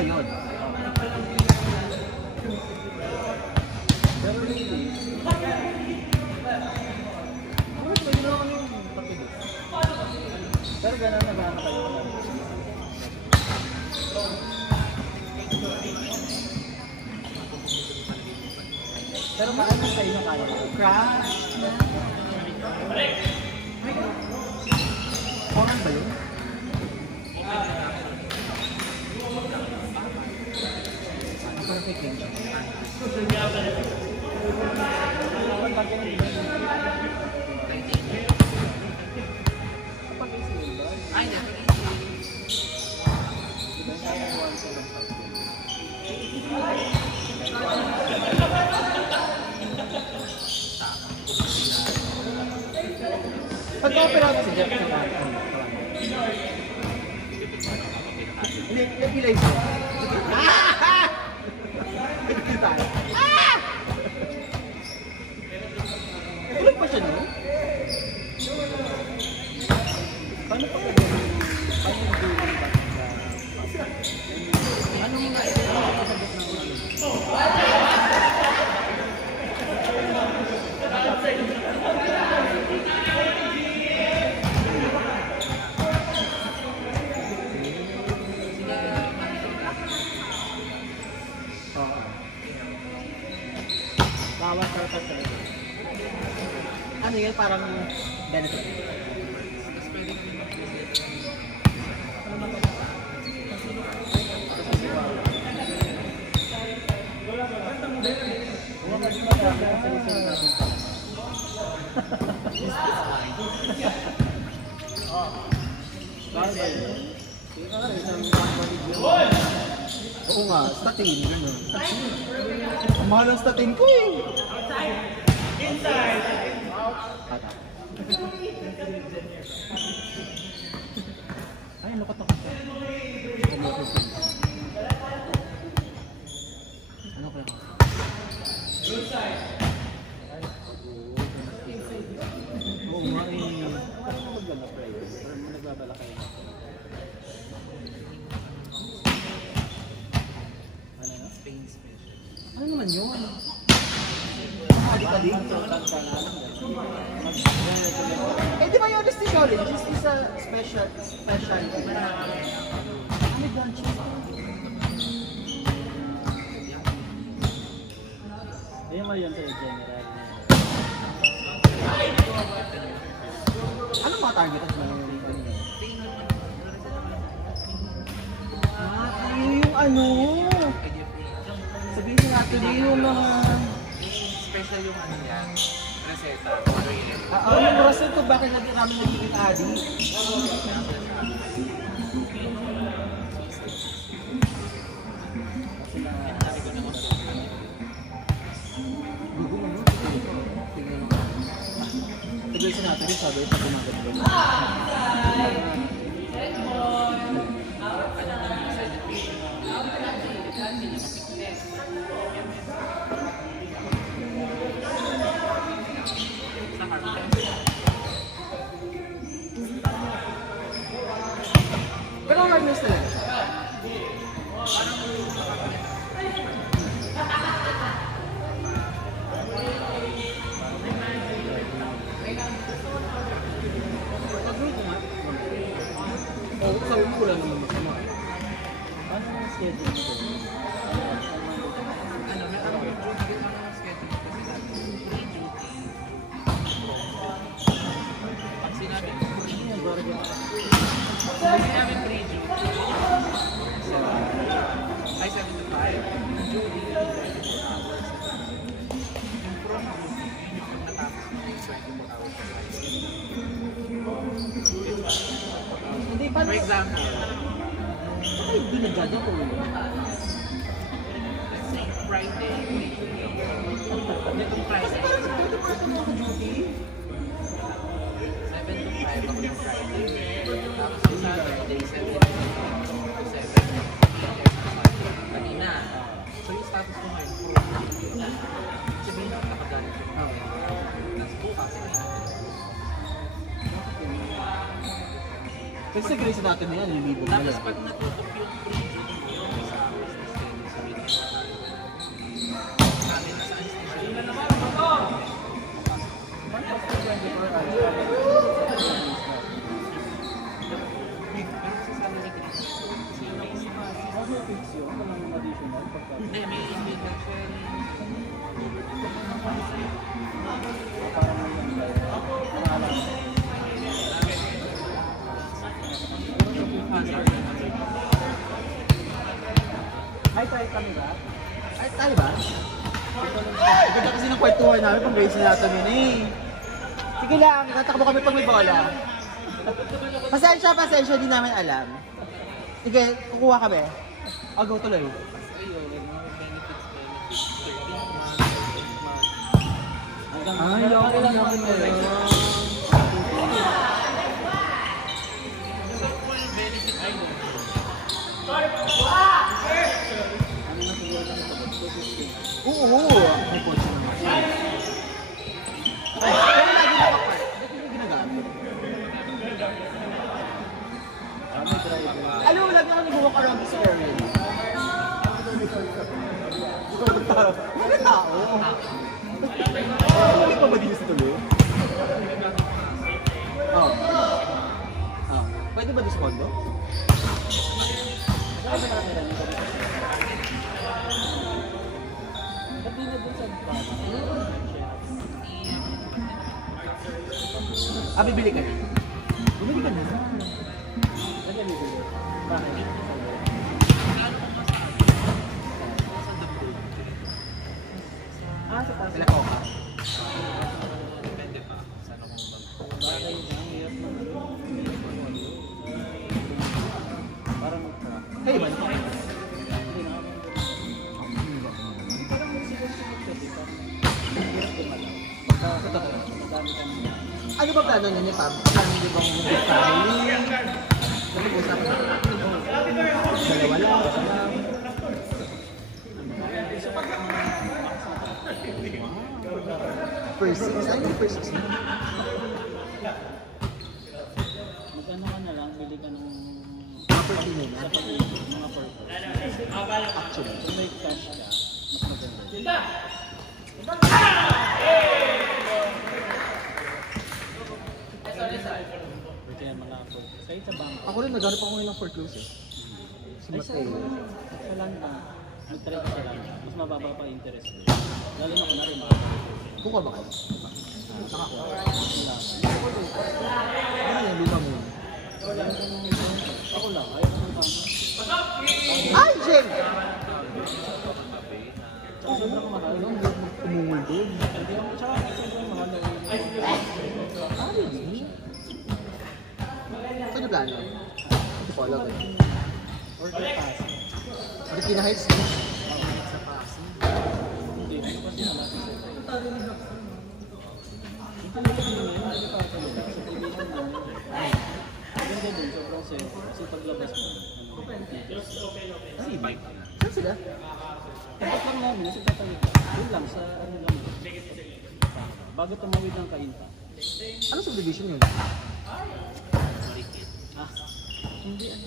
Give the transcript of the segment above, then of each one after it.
ngayon. Pero gano'n na gano'n kayo. Pero paano sa inyo kaya? Crash? Oran ba yun? Perfect yun. Pagka-opera ko si Jeff sa hindi, pilay siya. Ulit pa siya, no? Paano pa ka gawin? Paano yung gawin ba? Anong nga ito? Bawat kartas sa ito. Ano yan? Parang ganito. Oo nga, statin. Ang mahal ang statin ko eh. Inside! Ay, lukot ako siya. Ano kaya ka? Oo nga eh. Parang mag-gala-pray. Parang nagbabala kayo. Ano naman yun? Adik-adik? Eh, di ba yung honesty college is a specialty? Ano branch ba? Ayun ba yun sa general? Anong mga targeted mo yung ganyan? Yung ano? Sabihin natin yung mga... Special yung ano yan, reseta. Yung reseta, bakit natin kami nagiging adi? Taglisin natin yung sabi pag gumagat ko. Pero hardness talaga siya. Oo, sa ulo ko lang yung masama. Ano ang schedule ko? Ano, meron ko yung schedule pag sinabi ko, pag sinabi 3 June, ay 7 to 5, June, 24 hours. Improve mo, natapos mo yung 24 hours. Hindi pa. For example, ay, hindi nag-judge ako. let's say Friday, itong Friday, Pwede pa ito mga duty? 7 to 5 ako yung Friday. Tapos yung Saturday, 7 to 7. Kanina. So yung status ko ngayon, sabihin ko nakagalit yung tapos bukas, Kasi sa Grace natin yan, yung libo na tapos yan. pag natutok yung 3 June, yung sa sa salary ko kasi base. Hindi, may individual siya. Hi, tayo kami ba? Ay, tayo ba? Ganda kasi ng kwentuhan namin pang Grey's Anatomy na eh. Sige lang, tatakbo kami pag may bola. Pasensya, di namin alam. Sige, kukuha kami. I'll go tuloy. Ayun, mga benefits. 13 months, 8 months. Ay, ako naman na yun. So, full benefit ay mo. Oo. May poncho naman. Pero lagi na kapal. Dati yung ginagamit. Alam mo, lagi ako nag-walk around this area. Mga tao. Hindi pa ba din sa tuloy? Oo. Pwede ba din sa condo? Bibili ka na. Bibili ka na. Sila ko ka? Depende pa. Saan ako Hey, man. Ano ba plano niya ni Pam? Plano niyo bang mag-family? Napag-usapan na. Dalawa lang. First six? Ano yung first six na? Magkano ka na lang, bili ka ng Property na sa yan. pag-ibig, mga purpose. Actually. Kung may cash ka, mas maganda. Pwede yan mga purpose. Kahit sa bank. Ako rin, naghanap ako ngayon ng foreclose eh. Sa Ay, sa Mateo. lang na, mag-try ka sa lang. Mas mababa pa interest mo. Lalo na kunwari mga Kukuha ba kayo? Nakakuha. wala. Ano yan, luma mo? Ako lang, ayaw ko ng bank. Ay, Jen! Tsaka sobrang mahal. Umungol doon. Hindi ako, tsaka sobrang mahal na yun. Ah, really? Saan yung plano? Hindi ko alam eh. Or the past. Hindi pinahits. sa Pasig. Hindi, ano kasi malapit sa tayo. Ito na kasi yun, hindi pa ako sa kaibigan namin. Maganda din, sobrang safe. Kasi paglabas mo, Kasi bike na. Saan sila? tapat lang namin, kasi tatawid. Yun lang, sa ano lang. Bago tumawid ng Kainta. Anong subdivision yun? Marikit. Ah, hindi ano.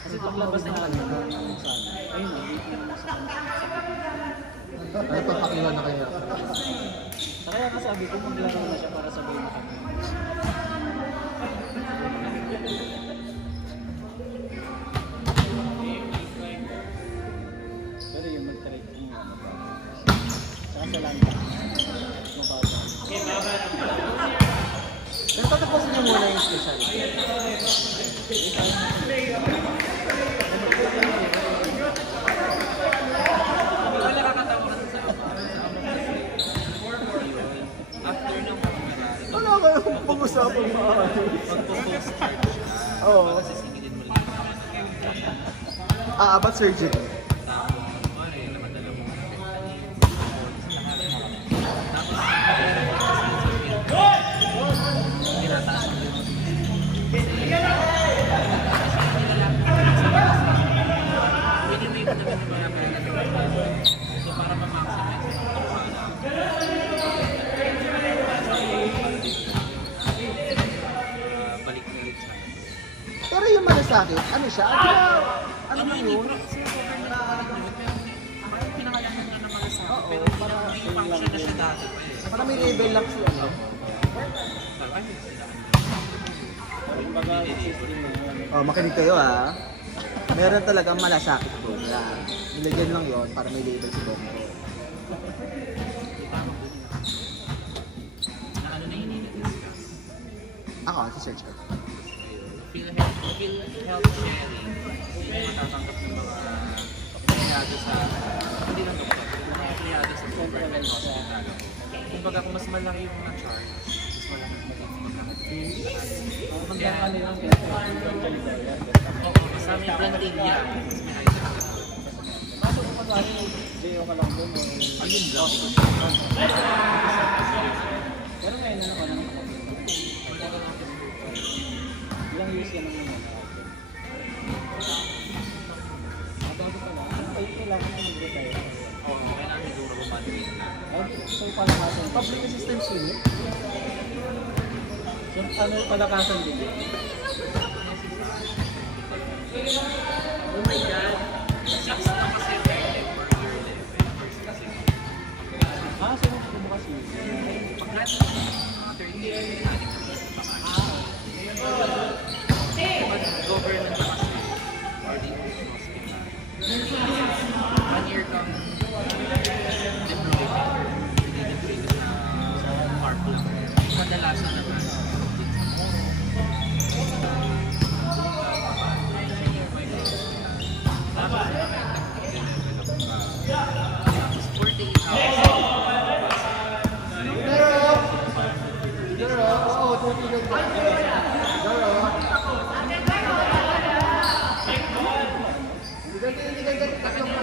Kasi paglabas na kami, ayun, wait na naman sa Ano pa pakiwan na kaya? kaya kasabi ko, maglaro na siya para sabay na kami. Pero yung mag-trade mo, tsaka sa lang, mababa. Pero tatapusin niyo muna yung special. Wala nakakatawa kasi sa ama. Sa ama kasi. After ng pagkakarari, Wala kayong pag-usapan maayos. magpo-postcard siya. Oo. Kasi singilin mo lang. About surgery. Tapos, pare, namadala mo. Tinataas mo yung minimate na naman yung mga pala. So, para ma-maximize yung balik na ulit sa akin. Pero yung malasakit, ano siya? Ano ba yun? Pinangalan na ng malasakit. Oo, Pero para malasakit pa eh. Parang may level lang sila. No? Sabi, ay, sila. Kumbaga, existing na yun. Oh, makinig kayo ha. Meron talagang malasakit program. Nilagyan lang yon para may label si Bongo. Na ano na yun discuss. Ako, si-search ko. Health sharing. Hindi matatanggap ng mga empleyado sa, hindi lang doktor, mga empleyado sa government hospital. Kumbaga kung mas malaki yung na-charge, mas malaki yung Magkano ano yung kaya? oo, kasama yung plantilla. Mas may high tech. Kaso kung pag-ano, JO ka lang doon. Ayun lang. Pero ngayon na ako lang. Ilang years ka naman na. Bago pa lang. Ay, kailangan na mag-retire. Oo, kailangan siguro bumalik na. So, palakasan. Public assistance unit? So, ano palakasan din? Oh my God! 6 na kasi effective per year din. So bukas yun. Pag natin mga 30 years, pag government na kasi, or the hospital, 1 year kang deployment, hindi sa carpool. Kadalasan naman, tapos 48 hours.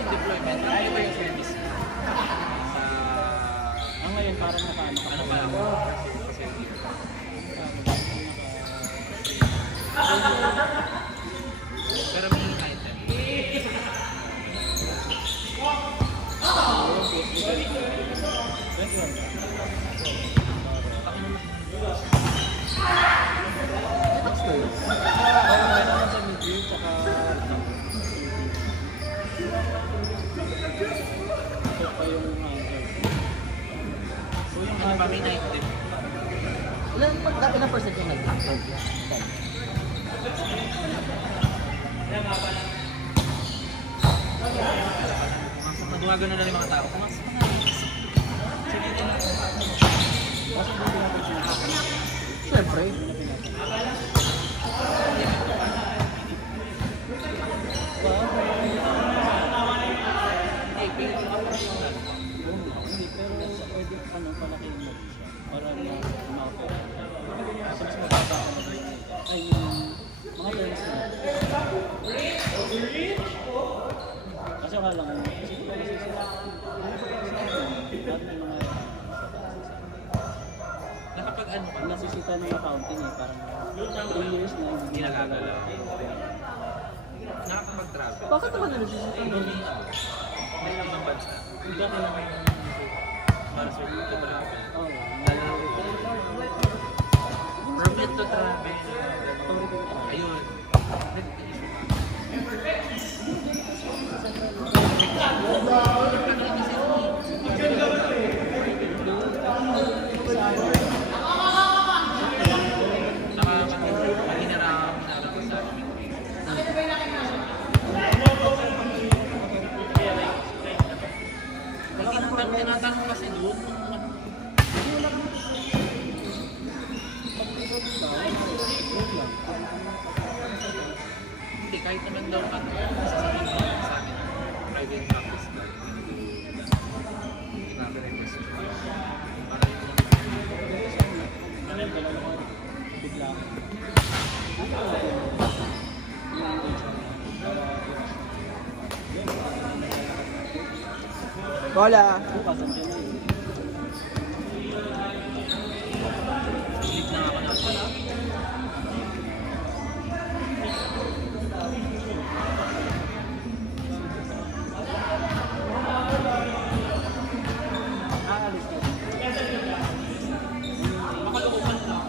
Deployment, ano ba yung service mo? Ang ngayon parang nakaano ka. Ano pa ako? Pero may item. Meron naman sa medium, tsaka ito pa yung answer. So yung Ano pa may night tip? Ilang percent yung nag-active? Nagumagano na yung mga tao. Pumasok na. Sige din ako. kasi hindi pinapagsinta. Siyempre. Hey, pili ko ako. Hindi, pero pwede ano, palaki mo para ma-offer. Kasi mas mababa ka na dito. Ay, yung mga terms na. Kasi akala ko, kasi ito kasi sila. Lahat ng mga Nakapag ano ka? nasisita ng accounting eh, parang 3 years na Hindi nagagalaw. Nakakapag-travel. Bakit naman nagsisita? May ibang bansa. hindi ka lang Para sa ito wala pa. oh, Permit to travel. Ayun. Tinatanong kasi doon. Hindi, kahit naman daw ano, sasabihin ko sa amin, private practice ka. Ginagawa ko bigla. Bola! Bukas ang China yun. Sleep na ako na. Aalis ka. Makalukupan lang.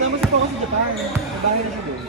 Tama si Poco sa Japan. Sa bahay na siya doon.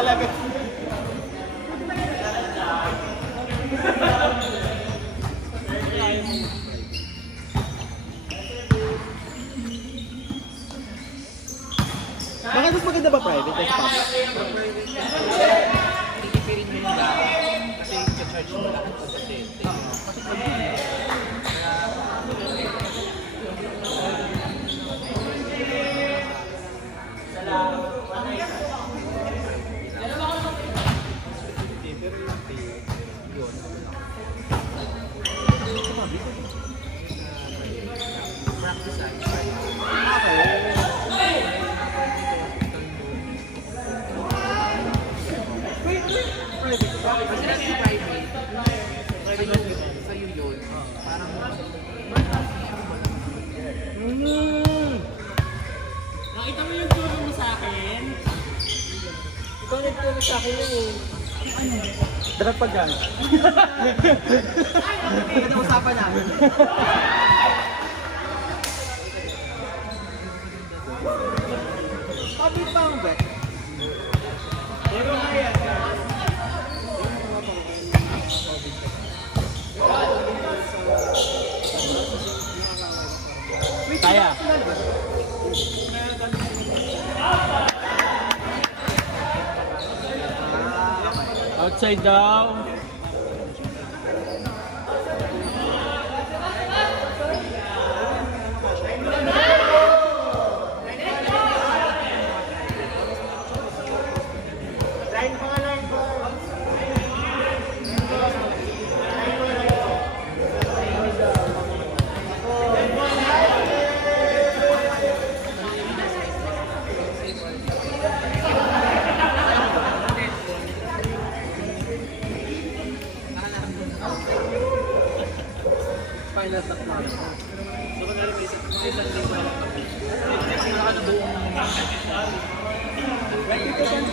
talaga. Bakit mas maganda ba private kaysa public? Titipirin mo yung gamit. Kasi i-charge mo lahat sa pasyente. Practice kasi nasa private, sa'yo yun. Parang Nakita mo yung turo mo sa akin? Ikaw nagturo sa akin yun eh. Dapat pag yan. Ano usapan namin? Public pa ang bet. Pero nga yan. Kaya. Outside daw. Final stop na. So, kunwari may isang linggo na lang kami. Kasi naka na buong Like, you can